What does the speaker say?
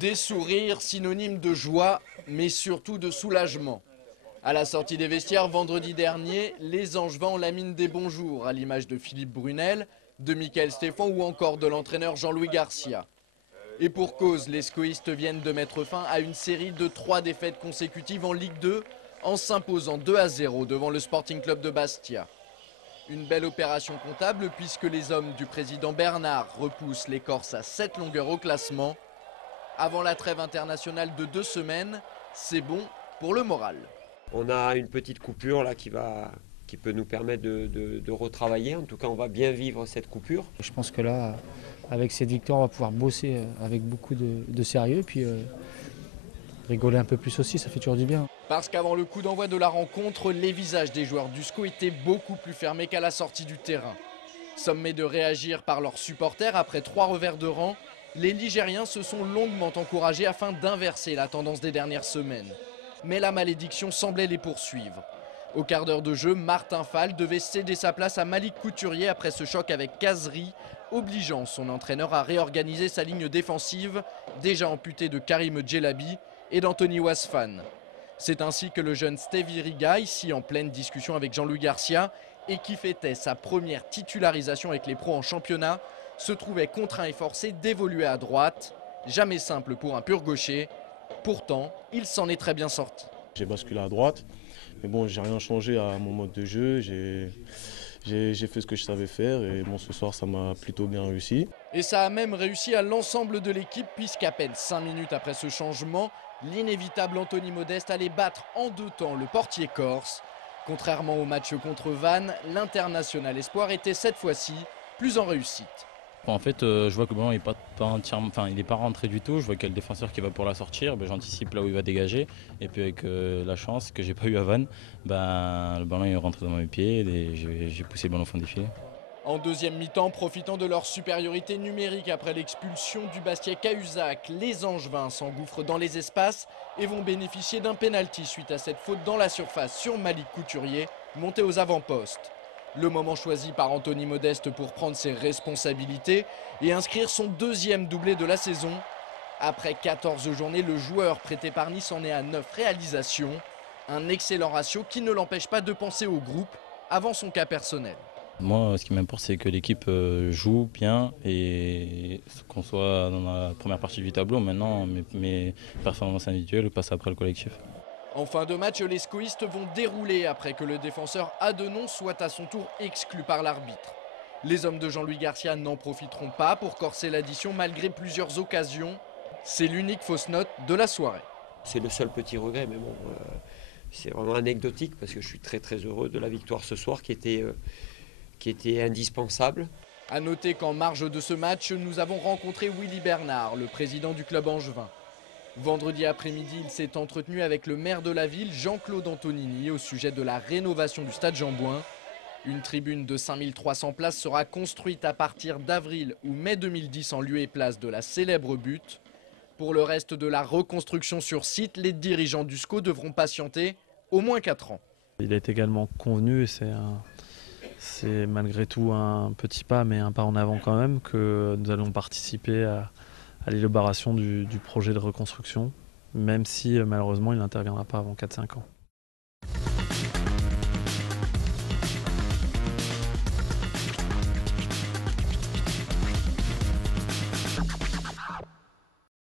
Des sourires synonymes de joie, mais surtout de soulagement. À la sortie des vestiaires vendredi dernier, les Angevins ont la mine des bons jours, à l'image de Philippe Brunel, de Michael Stéphan ou encore de l'entraîneur Jean-Louis Garcia. Et pour cause, les scoïstes viennent de mettre fin à une série de 3 défaites consécutives en Ligue 2 en s'imposant 2-0 devant le Sporting Club de Bastia. Une belle opération comptable puisque les hommes du président Bernard repoussent les Corses à 7 longueurs au classement. Avant la trêve internationale de 2 semaines, c'est bon pour le moral. On a une petite coupure là qui peut nous permettre de retravailler. En tout cas, on va bien vivre cette coupure. Je pense que là, avec cette victoire, on va pouvoir bosser avec beaucoup de sérieux, puis rigoler un peu plus aussi, ça fait toujours du bien. Parce qu'avant le coup d'envoi de la rencontre, les visages des joueurs du SCO étaient beaucoup plus fermés qu'à la sortie du terrain. Sommés de réagir par leurs supporters après 3 revers de rang, les Ligériens se sont longuement encouragés afin d'inverser la tendance des dernières semaines. Mais la malédiction semblait les poursuivre. Au quart d'heure de jeu, Martin Fall devait céder sa place à Malik Couturier après ce choc avec Kazri, obligeant son entraîneur à réorganiser sa ligne défensive, déjà amputée de Karim Djelabi et d'Anthony Wasfan. C'est ainsi que le jeune Stevie Riga, ici en pleine discussion avec Jean-Louis Garcia, et qui fêtait sa première titularisation avec les pros en championnat, se trouvait contraint et forcé d'évoluer à droite. Jamais simple pour un pur gaucher. Pourtant, il s'en est très bien sorti. J'ai basculé à droite, mais bon, j'ai rien changé à mon mode de jeu. J'ai fait ce que je savais faire et bon, ce soir, ça m'a plutôt bien réussi. Et ça a même réussi à l'ensemble de l'équipe puisqu'à peine 5 minutes après ce changement, l'inévitable Anthony Modeste allait battre en 2 temps le portier corse. Contrairement au match contre Vannes, l'international espoir était cette fois-ci plus en réussite. En fait, je vois que le ballon n'est pas rentré du tout. Je vois qu'il y a le défenseur qui va pour la sortir. J'anticipe là où il va dégager. Et puis avec la chance que j'ai pas eu à Vannes, le ballon est rentré dans mes pieds et j'ai poussé le ballon au fond des filets. En deuxième mi-temps, profitant de leur supériorité numérique après l'expulsion du Bastia Cahuzac, les Angevins s'engouffrent dans les espaces et vont bénéficier d'un pénalty suite à cette faute dans la surface sur Malik Couturier, monté aux avant-postes. Le moment choisi par Anthony Modeste pour prendre ses responsabilités et inscrire son 2e doublé de la saison. Après 14 journées, le joueur prêté par Nice en est à 9 réalisations. Un excellent ratio qui ne l'empêche pas de penser au groupe avant son cas personnel. Moi, ce qui m'importe, c'est que l'équipe joue bien et qu'on soit dans la première partie du tableau. Maintenant, mes performances individuelles passent après le collectif. En fin de match, les scoïstes vont dérouler après que le défenseur Adenon soit à son tour exclu par l'arbitre. Les hommes de Jean-Louis Garcia n'en profiteront pas pour corser l'addition malgré plusieurs occasions. C'est l'unique fausse note de la soirée. C'est le seul petit regret, mais bon, c'est vraiment anecdotique parce que je suis très très heureux de la victoire ce soir qui était indispensable. A noter qu'en marge de ce match, nous avons rencontré Willy Bernard, le président du club angevin. Vendredi après-midi, il s'est entretenu avec le maire de la ville, Jean-Claude Antonini, au sujet de la rénovation du stade Jean-Bouin. Une tribune de 5300 places sera construite à partir d'avril ou mai 2010 en lieu et place de la célèbre butte. Pour le reste de la reconstruction sur site, les dirigeants du SCO devront patienter au moins 4 ans. Il est également convenu, et c'est malgré tout un petit pas, mais un pas en avant quand même, que nous allons participer à l'élaboration du projet de reconstruction, même si malheureusement il n'interviendra pas avant 4-5 ans.